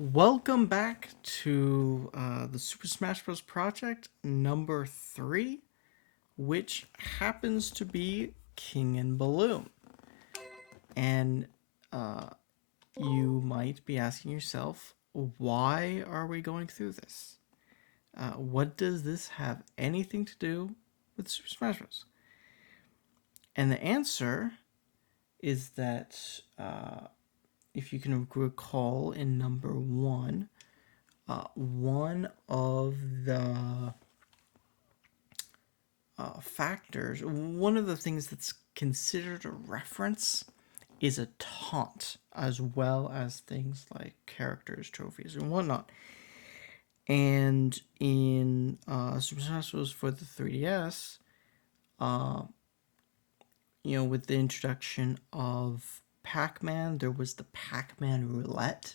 Welcome back to the Super Smash Bros. Project number 3, which happens to be King and Balloon. And uh, you might be asking yourself, why are we going through this? What does this have anything to do with Super Smash Bros.? And the answer is that if you can recall in number 1, one of the factors, one of the things that's considered a reference is a taunt, as well as things like characters, trophies, and whatnot. And in Super Smash Bros. For the 3DS, uh, with the introduction of Pac-Man, there was the Pac-Man roulette.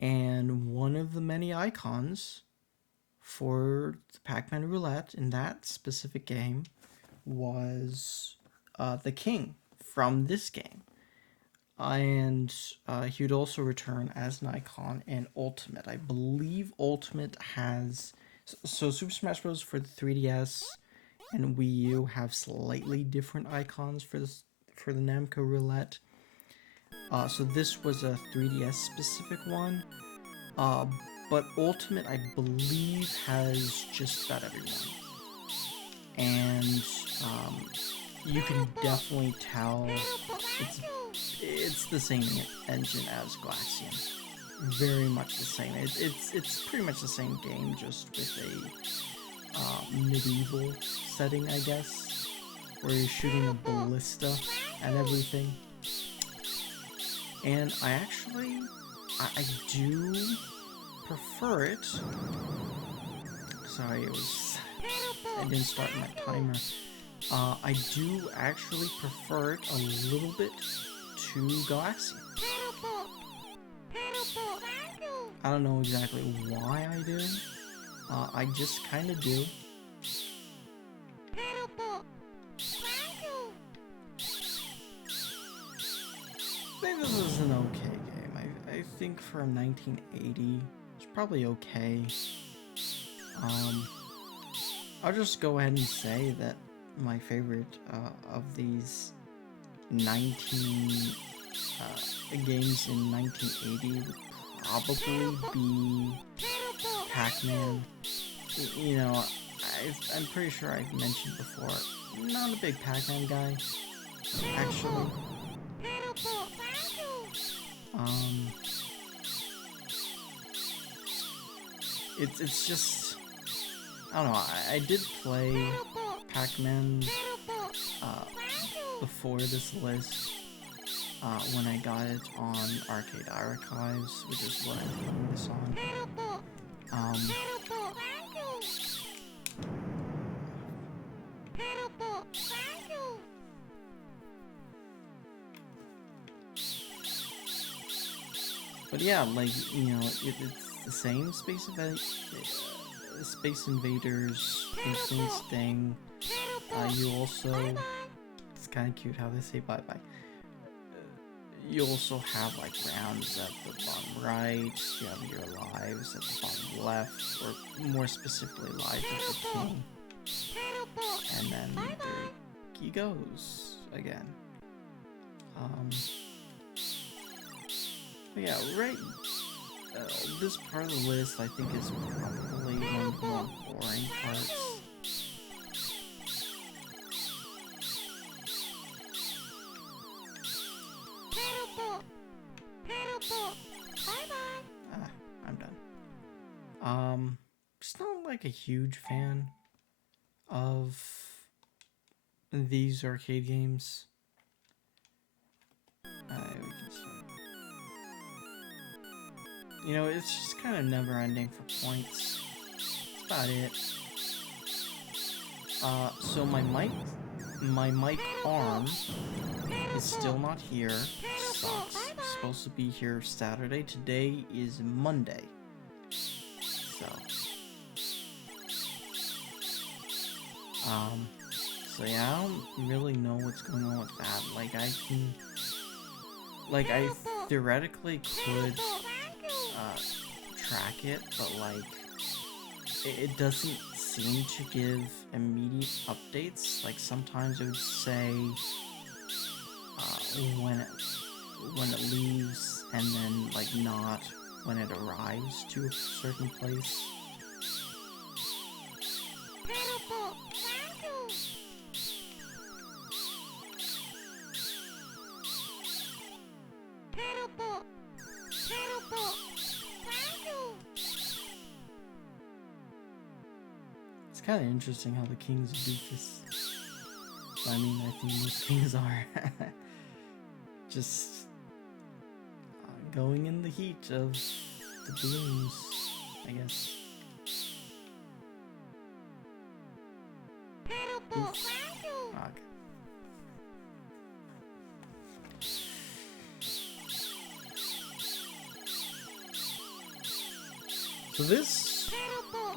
And one of the many icons for the Pac-Man roulette in that specific game was the king from this game. And he would also return as an icon in Ultimate. I believe Ultimate has... So Super Smash Bros. For the 3DS and Wii U have slightly different icons for the Namco roulette. So this was a 3DS specific one. But Ultimate, I believe, has just about everyone. And you can definitely tell it's the same engine as Glacian. Very much the same. It's pretty much the same game, just with a medieval setting, I guess, where you're shooting a ballista and everything. And I do prefer it. Sorry, I didn't start my timer. I do actually prefer it a little bit to Galaxian. I don't know exactly why I do. I just kind of do. I think this is an okay game. I think for 1980, it's probably okay. I'll just go ahead and say that my favorite of these games in 1980 would probably be Pac-Man. I'm pretty sure I've mentioned before, not a big Pac-Man guy, actually. It's just, I don't know, I did play Pac-Man before this list when I got it on Arcade Archives, which is what I'm playing this on. But yeah, it's the same Space Invaders instance thing. You also, it's kind of cute how they say bye-bye. You also have rounds at the bottom right, you have your lives at the bottom left, or more specifically lives at the king. And then there he goes again. But yeah, right. This part of the list I think is probably one of the more boring parts. I'm done. Just not a huge fan of these arcade games. It's just kind of never ending for points. That's about it. So my mic arm is still not here. Sucks. It's supposed to be here Saturday. Today is Monday. So yeah, I don't really know what's going on with that. I theoretically could track it, but like it doesn't seem to give immediate updates. Like sometimes it would say when it leaves, and then like not when it arrives to a certain place. It's kind of interesting how the kings do this. I mean, I think most kings are just going in the heat of the blooms, I guess. Oops. Okay. So this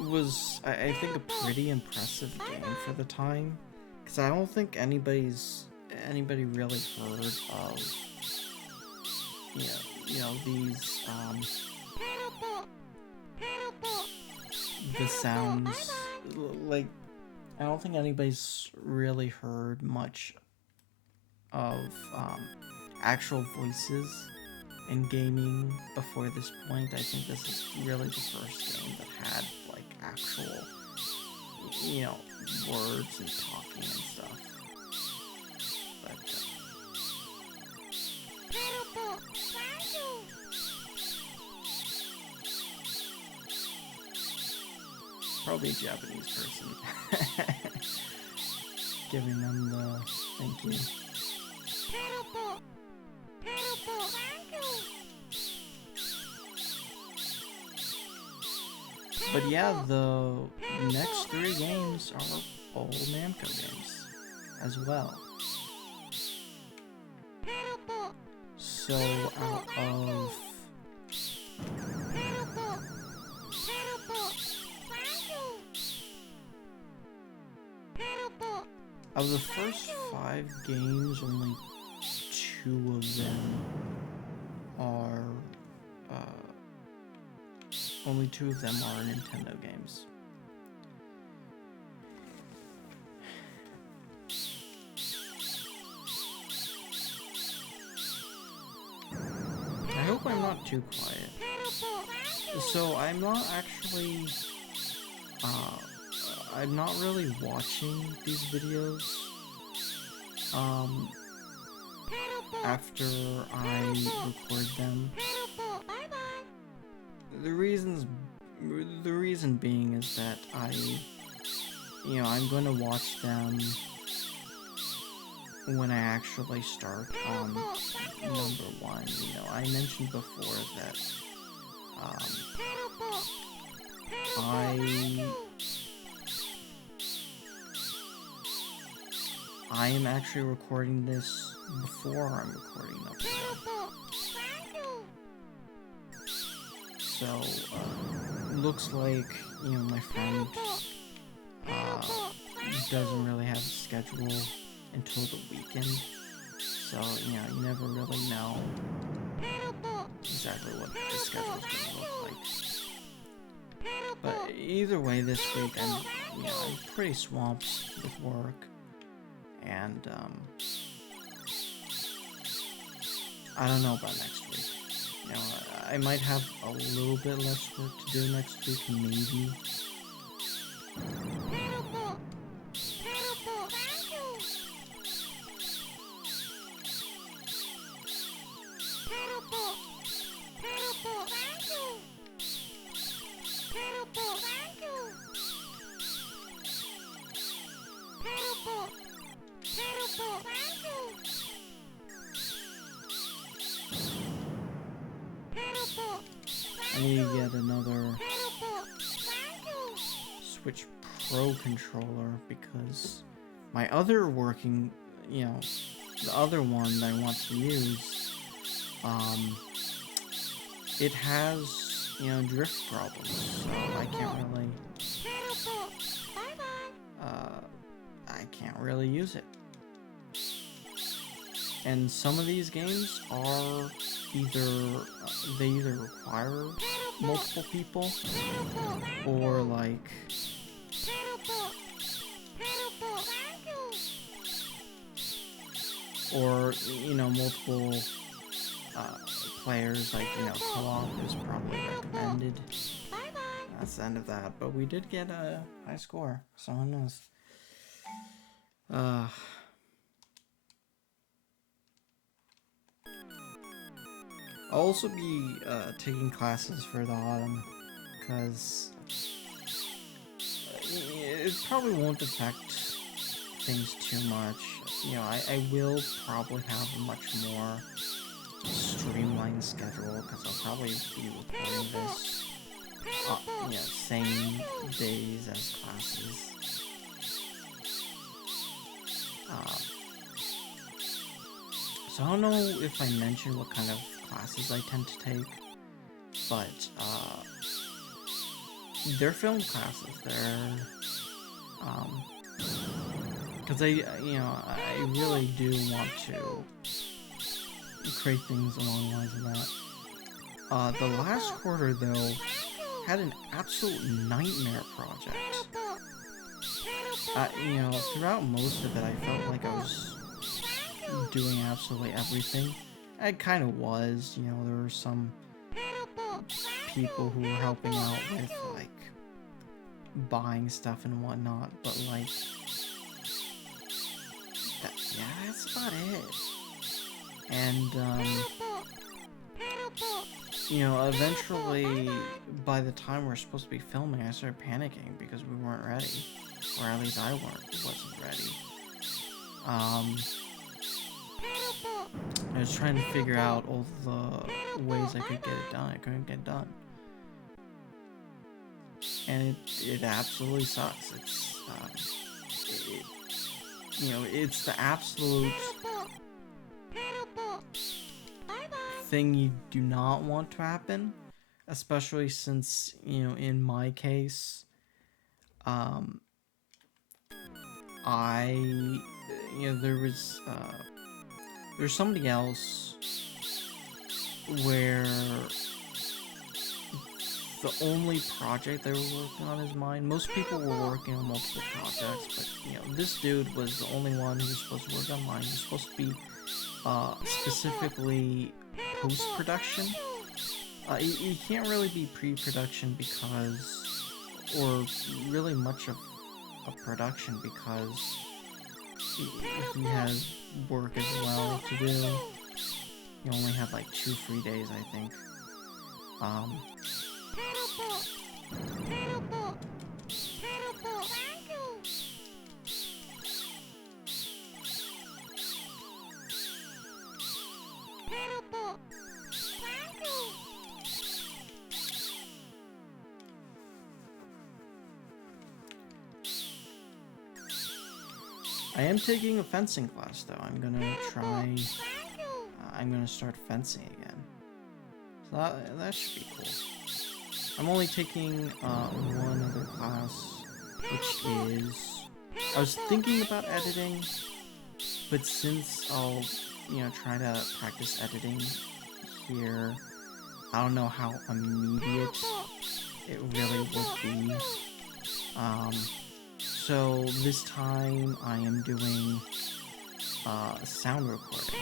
was, I think, a pretty impressive game for the time, because I don't think anybody really heard of these the sounds. Like, I don't think anybody's really heard much of actual voices in gaming before this point. I think this is really the first game that had like actual, words and talking and stuff. But probably a Japanese person giving them the thank you. But yeah, the next 3 games are all Namco games as well. So out of the first 5 games, only 2 of them are Nintendo games. I hope I'm not too quiet. So I'm not actually I'm not really watching these videos after I record them. The reason being is that I'm going to watch them when I actually start on number 1. I mentioned before that I am actually recording this before I'm recording number 1. So, looks like, my friend doesn't really have a schedule until the weekend. So, you never really know exactly what the schedule's gonna look like. But either way, this week I'm pretty swamped with work. And, I don't know about next week. I might have a little bit less work to do next week, maybe. I need to get another Switch Pro controller because my other working, the other one that I want to use, it has, drift problems, so I can't really use it. And some of these games are they either require require multiple people, or like multiple players, like, co-op is probably recommended. That's the end of that, but we did get a high score, so who knows. I'll also be taking classes for the autumn, because it probably won't affect things too much. I will probably have a much more streamlined schedule, because I'll probably be recording this same days as classes. So I don't know if I mentioned what kind of classes I tend to take, but they're film classes. They're because I really do want to create things along the lines of that. The last quarter, though, had an absolute nightmare project. Throughout most of it, I felt like I was doing absolutely everything. I kind of was. There were some people who were helping out with, like, buying stuff and whatnot, but, like, that's about it. And, eventually, by the time we're supposed to be filming, I started panicking because we weren't ready. Or at least I wasn't ready. I was trying to figure out all the ways I could get it done. I couldn't get it done. And it absolutely sucks. It's the absolute thing you do not want to happen, especially since, in my case, there's somebody else where the only project they were working on is mine. Most people were working on multiple projects, but, this dude was the only one who was supposed to work on mine. He was supposed to be, specifically post-production. He can't really be pre-production or really much of a production, because he has work as well to do. He only had like 2 free days, I think. I am taking a fencing class, though. I'm gonna start fencing again. So that should be cool. I'm only taking one other class, which is... I was thinking about editing, but since I'll, try to practice editing here, I don't know how immediate it really would be. So this time I am doing sound recording,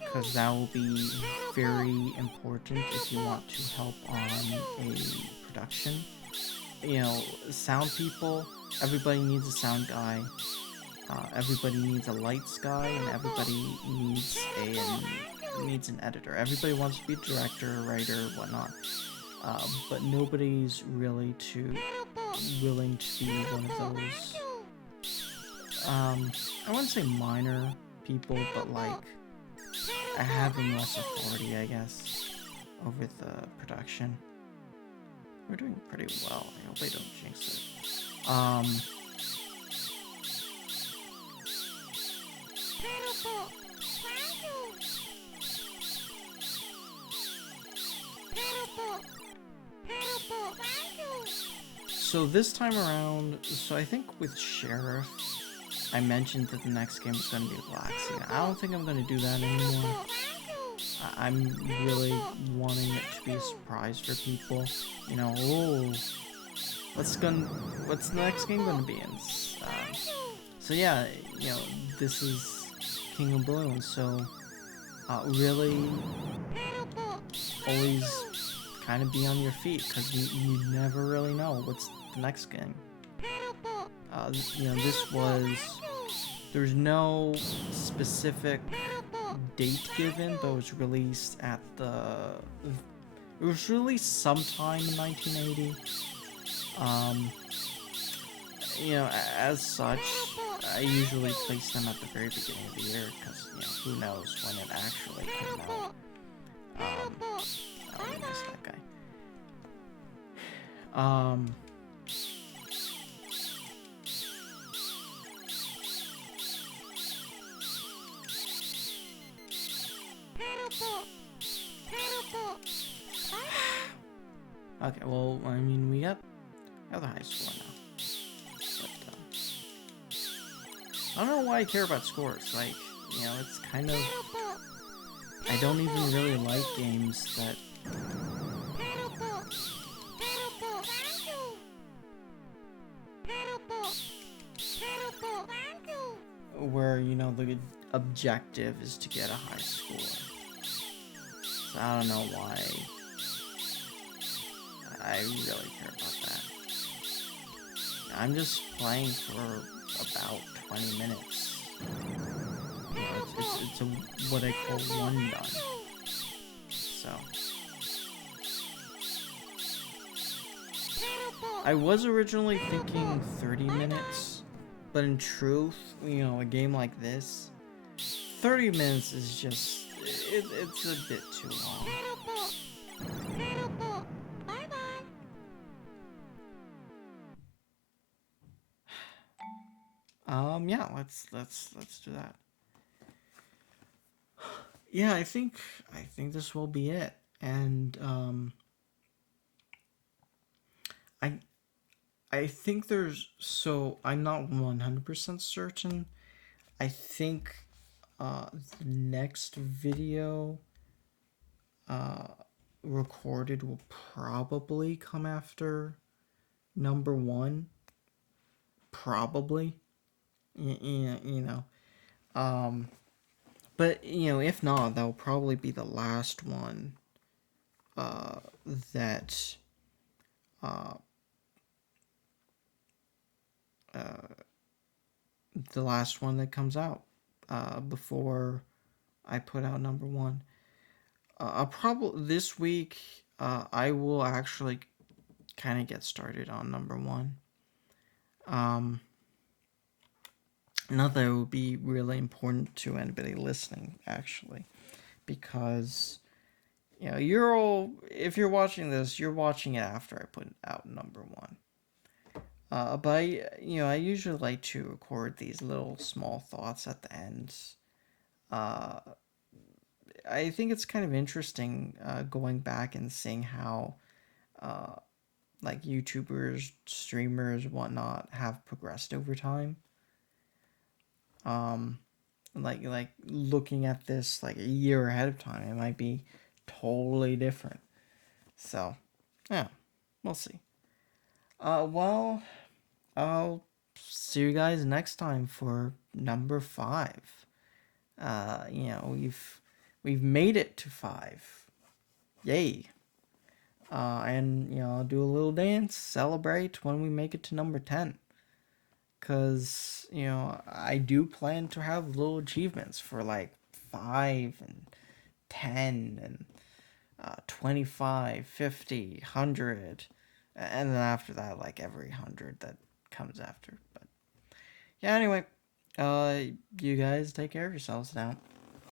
because that will be very important if you want to help on a production. Sound people, everybody needs a sound guy, everybody needs a lights guy, and everybody needs an editor. Everybody wants to be a director, writer, whatnot, but nobody's really too willing to be one of those, I wouldn't say minor people, but like having less authority, I guess, over the production. We're doing pretty well. I hope I don't jinx it. So this time around, I think with Sheriff, I mentioned that the next game was going to be Black Sea. I don't think I'm going to do that anymore. I'm really wanting it to be a surprise for people. You know, oh, what's the next game gonna be? And so yeah, you know, this is King of Balloons, so really always kind of be on your feet, because you never really know what's the next game. You know, there's no specific date given, but it was released it was released sometime in 1980. You know, as such, I usually place them at the very beginning of the year, because, you know, who knows when it actually came out. Oh, we missed that guy. Okay, well, I mean, we got the high score now. But, I don't know why I care about scores. Like, you know, it's kind of... I don't even really like games that... where, you know, the objective is to get a high score. So I don't know why I really care about that. I'm just playing for about 20 minutes. You know, it's what I call one done. So I was originally thinking 30 minutes, but in truth, you know, a game like this, 30 minutes is just, it's a bit too long. Yeah, let's do that. Yeah, I think this will be it. And I think I'm not 100% certain. I think the next video recorded will probably come after number 1. Probably. You know. But, you know, if not, that'll probably be the last one that the last one that comes out before I put out number 1. I'll probably this week I will actually kind of get started on number 1. Not that it would be really important to anybody listening, actually, because, you know, if you're watching this, you're watching it after I put out number 1. But I usually like to record these little small thoughts at the end. I think it's kind of interesting going back and seeing how like YouTubers, streamers, whatnot have progressed over time. Like looking at this like a year ahead of time, it might be totally different. So, yeah, we'll see. Well, I'll see you guys next time for number 5. You know, we've made it to 5. Yay. And, you know, I'll do a little dance, celebrate when we make it to number 10. Because, you know, I do plan to have little achievements for like 5 and 10 and 25, 50, 100. And then after that, like every 100 that comes after. But yeah, anyway, you guys take care of yourselves now.